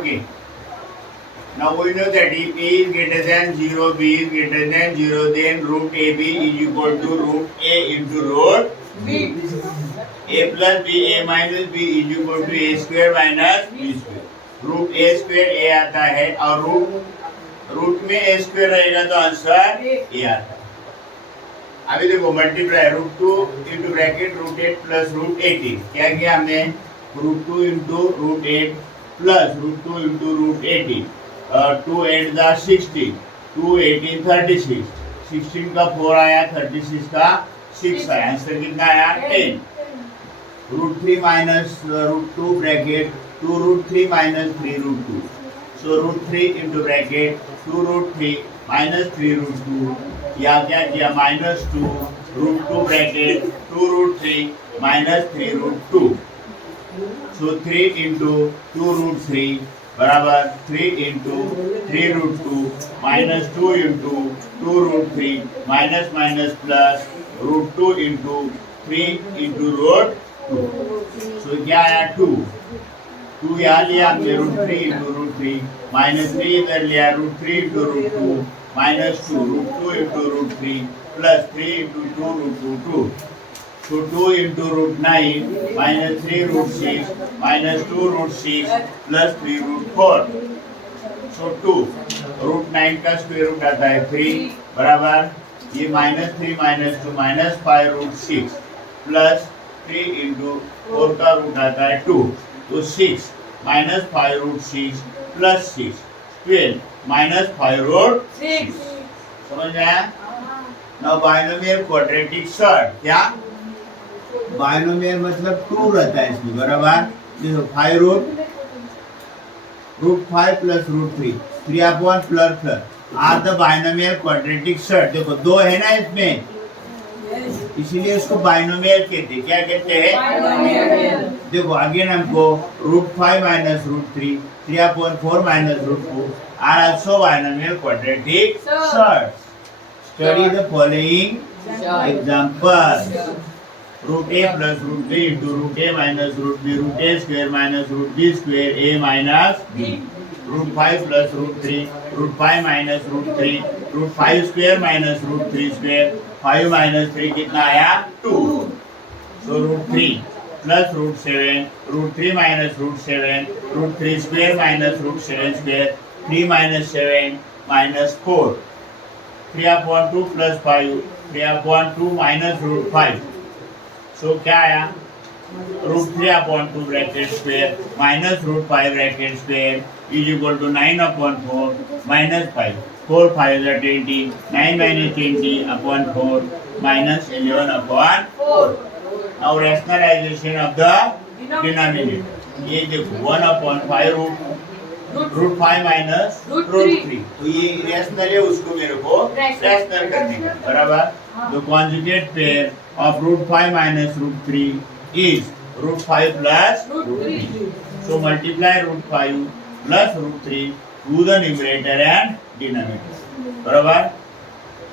Okay. Now we know that if a is greater than 0, b is greater than 0, then root ab is equal to root a into root B. a plus b, a minus b is equal to a square minus b square. Root a square a आता है और root में ए square रहेगा तो answer A आता है। अभी देखो multiply root 2 into bracket root 8 plus root 18 क्या किया हमने root 2 into root 8 plus root 2 into root 18 2 8 दा 16 2 18 36 16 का 4 आया 36 का 6 आया आंसर कितना आया 10 root 3 minus root 2 bracket 2 root 3 minus 3 root 2 so root 3 into bracket 2 root 3 minus 3 root 2 या क्या किया minus 2 root 2 bracket 2 root 3 minus 3 root 2 so 3 into 2 root 3 बराबर 3 into 3 root 2 minus 2 into 2 root 3 minus minus plus root 2 into 3 into root 2 so क्या आया 2 2 यहाँ लिया हमने root 3 into root 3 minus 3 इधर लिया root 3 into root 2 minus 2 root 2 into root 3 plus 3 into 2 root 2 so 2 into root 9 minus 3 root 6 minus 2 root 6 plus 3 root 4 so 2 root 9 का square root आता है 3 बराबर ये minus 3 minus 2 minus 5 root 6 plus 3 into 4 का root आता है 2 तो 6 minus 5 root 6 plus 6 12 minus 5 root 6 समझ में आया? Now binomial quadratic surd क्या? binomial मतलब 2 रहता है इसमें बराबर देखो 5 root 5 plus root 3 3 upon plus are the binomial quadratic surd देखो 2 है ना इसमें इसीलिए इसको बाइनोमियल कहते हैं क्या कहते हैं देखो अगेन हमको root 5 minus root 3 3/4 minus root 4 are also binomial quadratic surds study the following example root a plus root b into root a minus root b root a square minus root b square a minus b root 5 plus root 3 root 5 minus root 3 root 5 square minus root 3 square 5 minus 3 कितना आया 2 so root 3 plus root 7 root 3 minus root 7 root 3 square minus root 7 square 3 minus 7 minus 4 3/2 plus 5 3/2 minus root 5 so क्या आया root 3/2 bracket square minus root 5 bracket square is equal to 9/4 minus 5 4 5 are 20 9 minus 20 upon 4 minus 11 upon 4 now rationalization of the denominator ये देखो 1/5 root 5 minus root 3 तो ये rational है उसको मेरे को रैशनल करने का बराबर the conjugate pair of root 5 minus root 3 is root 5 plus root 3 so multiply root 5 plus root 3 to the numerator and denominator बराबर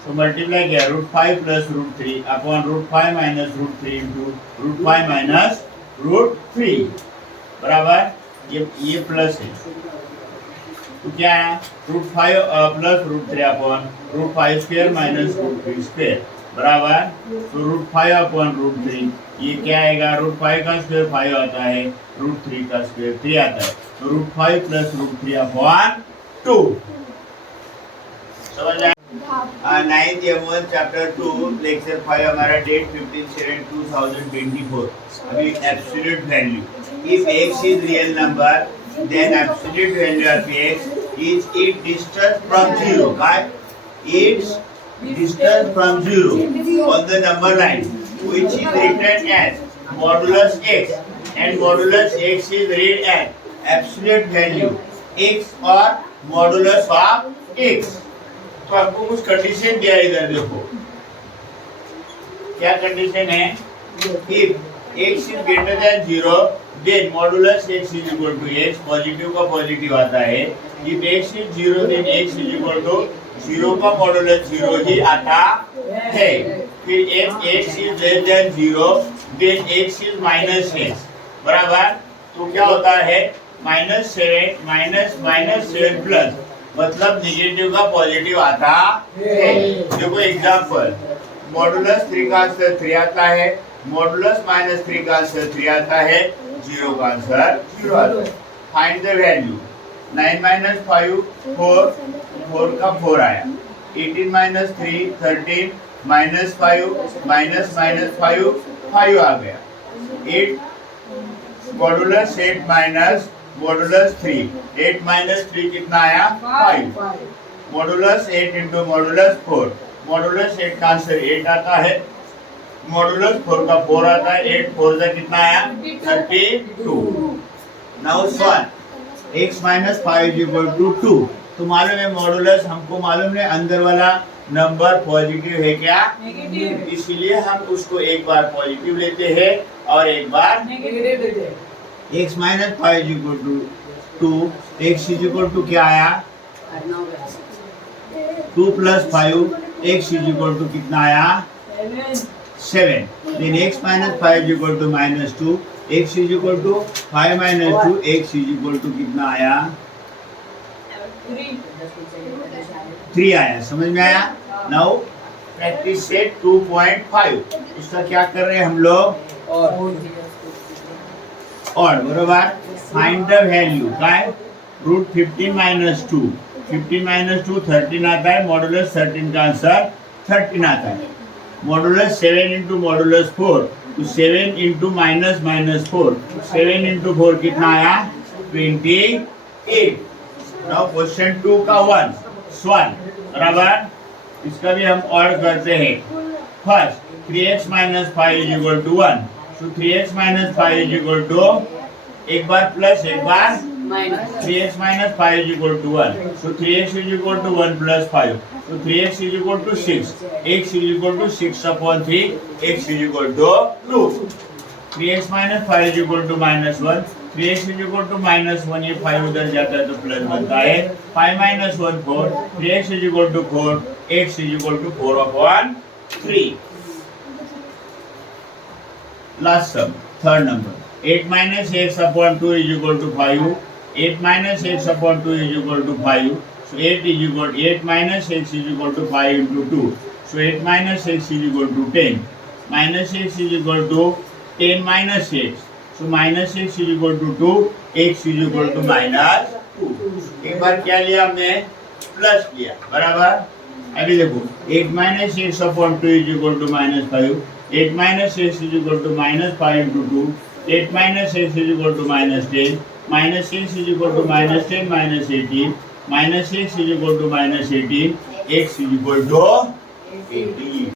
so multiply किया root 5 plus root 3 upon root 5 minus root 3 into root 5 minus root 3 बराबर ये plus है तो क्या है root 5 plus root 3 upon root 5 square minus root 3 square बराबर तो रूट 5 अपॉन रूट 3 ये क्या आएगा रूट 5 का स्क्वायर 5 आता है रूट 3 का स्क्वायर 3 आता है तो रूट 5 प्लस रूट 3 अपॉन 2 समझ आया 9th M1 चैप्टर 2 लेक्चर 5 हमारा डेट 15/7/2024 अभी absolute value if x is real number then absolute value of x is its distance from 0 right its distance from 0 on the number line which is written as modulus x and modulus x is read as absolute value x or modulus of x तो आपको कुछ condition दिया इधर देखो क्या condition है if x is greater than 0 then modulus x is equal to x positive का positive आता है if x is 0 then x is equal to 0 का मॉडुलस 0 ही आता है फिर if x is less than 0 then x is minus x बराबर तो क्या होता है -7 -7 प्लस, मतलब निगेटिव का पॉजिटिव आता है। देखो एग्जाम्पल, मॉडुलस 3 का आंसर 3 आता है, मॉडुलस -3 का आंसर 3 आता है, 0 का आंसर 0 आता है। Find the value. 9 - 5 4, 4 का 4 आया। 18 - 3 13, -5 -5 5 आ गया। 8 मॉडुलस 8 माइनस मॉडुलस 3, 8 - 3 कितना आया 5। मॉडुलस 8 इंटू मॉडुलस 4, मॉडुलस 8 का आंसर 8 आता है, मॉडुलस 4 का 4 आता है। 8 4 का कितना आया 32। Now solve. x - 5 = 2। तो मालूम है मॉडुलस, हमको मालूम है अंदर वाला नंबर पॉजिटिव है क्या नेगेटिव, इसीलिए हम उसको एक बार पॉजिटिव लेते हैं और एक बार नेगेटिव लेते हैं। x - 5 = 2, x = क्या आया 2 + 5, x = कितना आया 7। then x - 5 = -2, x = 5 - 2, x = कितना आया 3 आया। समझ में आया। नाउ प्रैक्टिस सेट 2.5, उसका क्या कर रहे हैं हम लोग और बराबर। फाइंड द वैल्यू काय √15 - 2, 15 - 2 13 आता है, मॉडुलस 13 का आंसर 13 आता है। मॉडुलस 7 इंटू मॉडुलस 4, तो 7 इंटू -4, 7 इंटू 4 कितना आया 28। नाउ क्वेश्चन 2 का 1 सॉल्व बराबर। इसका भी हम और करते हैं। फर्स्ट 3x - 5 = 1, तो 3x - 5 = एक बार प्लस एक बार minus. 3x - 5 = 1, so 3x = 1 + 5, so 3x = 6, x = 6/3, x = 2। 3x - 5 = -1, 3x = -1, ये 5 उधर जाता है तो प्लस बनता है। 5 - 1 4, 3x = 4, x = 4/3। Last sum third number 8 - x/2 = 5, 8 - x/2 = 5, so 8 - x = 5 into 2, so 8 - x = 10, -x = 10 - x, so -x = 2, x = -2। एक बार क्या लिया हमने प्लस लिया बराबर। अभी देखो 8 - x/2 = -5, 8 - x = -5 into 2, 8 - x = -10, -x = -10 - 18, -x = -18, x = 18।